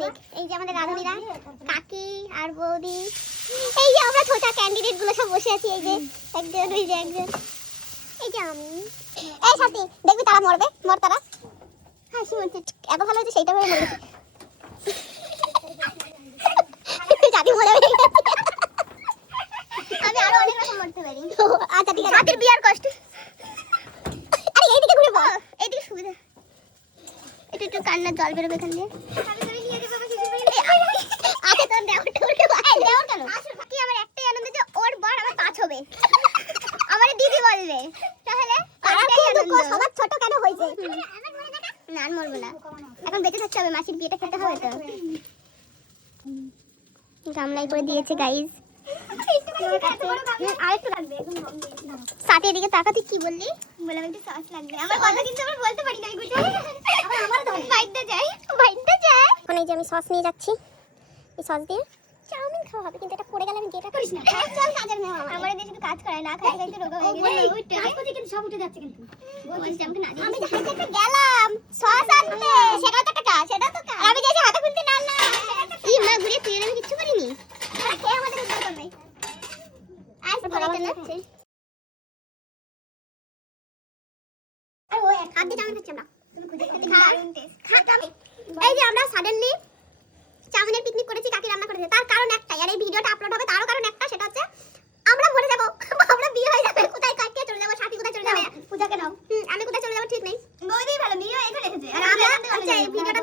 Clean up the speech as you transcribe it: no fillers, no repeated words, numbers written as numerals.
Picnic. এই যে আমাদের রাধুনিরা, কাকি আর বৌদি, এই যে আমরা ছোটা ক্যান্ডিডেট গুলো সব বসে আছি। এই যে একজন, ওই যে একজন, এই যে আমি। এই সাথী দেখবি তারা মরবে, মর তারা। হাসি মরছে, এত ভালো হচ্ছে সেইটা ভেবে মরে গেছে। জাতি মরে গেছে। আমি আরো অনেক রকম মরতে পারি। আচ্ছা ঠিক আছে, জাতির বিয়ার কষ্ট। আরে এইদিকে ঘুরে বল, এইদিকে সুবিধা। একটু একটু কান্নার জল বেরোবে এখান দিয়ে। আচ্ছা তোর দেওয়ারটা উল্টে ভাই, দেওয়ার কেন? কি আমার একটাই আনন্দ যে ওর বর আমার পাঁচ হবে, আমার দিদি বলবে। তাহলে সবার ছোট কেন হয়েছে? না আর মরবো না, এখন বেঁচে থাকতে হবে, মাসির বিয়েটা খেতে হবে তো। গামলাই করে দিয়েছে গাইজ। আর একটু লাগবে। সাথে এদিকে তাকা, তুই কি বললি? বললাম একটু সস লাগবে। আমার কথা কিন্তু আমি বলতে পারি না, আমি গুটি আমার বাইটটা যায়, বাইটটা যায়। এখন এই যে আমি সস নিয়ে যাচ্ছি, এই সস দিয়ে চাউমিন খাওয়া হবে, কিন্তু এটা পড়ে গেলে আমি যেটা করিস না। চল কাজের মেয়ে আমার এদিকে শুধু কাজ করে না, খাইতে খাইতে রোগা হয়ে গেলে উঠতে কাজ করতে কিন্তু সব উঠে যাচ্ছে। কিন্তু বলছি আমাকে না দিয়ে, আমি যে হাতে গেলাম সস আনতে, সেটাও তো একটা কাজ, সেটাও তো কাজ। আমি যে হাতে খুলতে না না, এই মা ঘুরে তুই আমি কিছু করিনি। আরে কে আমাদের উদ্ধার করবে? আজ পরে চলে আর ওই হাত দিয়ে চাউমিন খাচ্ছি আমরা। তুমি খুঁজে দারুণ টেস্ট খাতাম। এই যে আমরা সাডেনলি চাউমিনের পিকনিক করেছি, কাকি রান্না করেছে। তার কারণ একটাই, আর এই ভিডিওটা আপলোড হবে তারও কারণ একটা, সেটা হচ্ছে আমরা মরে যাব, আমরা বিয়ে হয়ে যাবে, কোথায় কাকে চলে যাব, সাথী কোথায় চলে যাবে, পূজাকে নাও। আমি কোথায় চলে যাব ঠিক নেই, বৌদি ভালো বিয়ে এখানে এসেছে। আর আমরা আচ্ছা এই ভিডিওটা